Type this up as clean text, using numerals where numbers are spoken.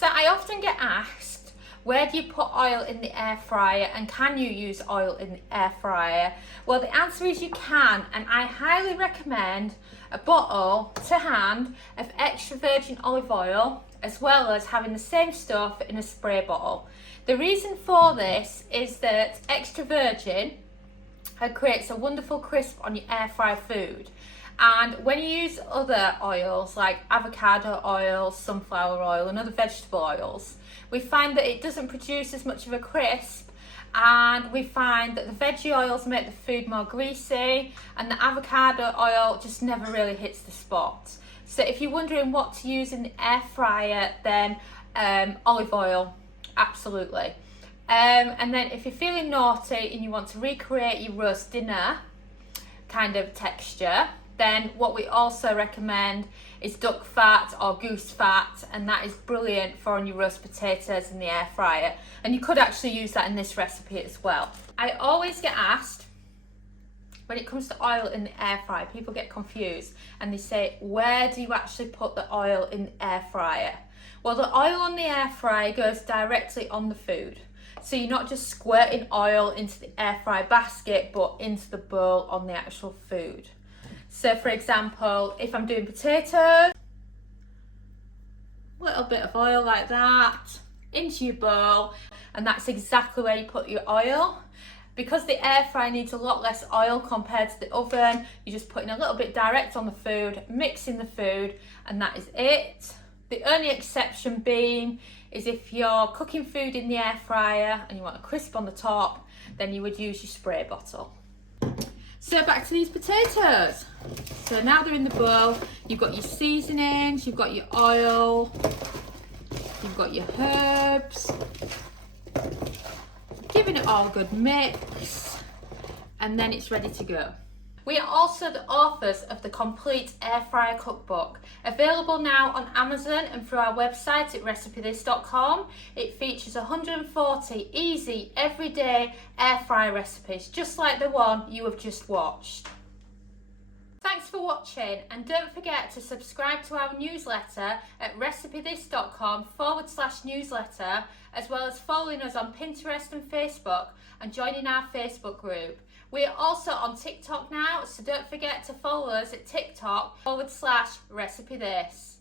So I often get asked, where do you put oil in the air fryer and can you use oil in the air fryer? Well, the answer is you can, and I highly recommend a bottle to hand of extra virgin olive oil, as well as having the same stuff in a spray bottle. The reason for this is that extra virgin creates a wonderful crisp on your air fry food. And when you use other oils like avocado oil, sunflower oil and other vegetable oils, we find that it doesn't produce as much of a crisp, and we find that the veggie oils make the food more greasy and the avocado oil just never really hits the spot. So if you're wondering what to use in the air fryer, then olive oil, absolutely. And then if you're feeling naughty and you want to recreate your roast dinner kind of texture, then what we also recommend is duck fat or goose fat, and that is brilliant for on your roast potatoes in the air fryer. And you could actually use that in this recipe as well. I always get asked, when it comes to oil in the air fryer, people get confused and they say, where do you actually put the oil in the air fryer? Well, the oil on the air fryer goes directly on the food. So you're not just squirting oil into the air fry basket, but into the bowl on the actual food. So for example, if I'm doing potatoes, a little bit of oil like that into your bowl, and that's exactly where you put your oil. Because the air fryer needs a lot less oil compared to the oven, you're just putting a little bit direct on the food, mixing the food, and that is it. The only exception being is if you're cooking food in the air fryer and you want a crisp on the top, then you would use your spray bottle. So back to these potatoes. So now they're in the bowl, you've got your seasonings, you've got your oil, you've got your herbs. Giving it all a good mix, and then it's ready to go. We are also the authors of the Complete Air Fryer Cookbook, available now on Amazon and through our website at recipethis.com. It features 140 easy, everyday air fryer recipes, just like the one you have just watched. Thanks for watching, and don't forget to subscribe to our newsletter at recipethis.com/newsletter, as well as following us on Pinterest and Facebook and joining our Facebook group. We are also on TikTok now, so don't forget to follow us at TikTok /recipethis.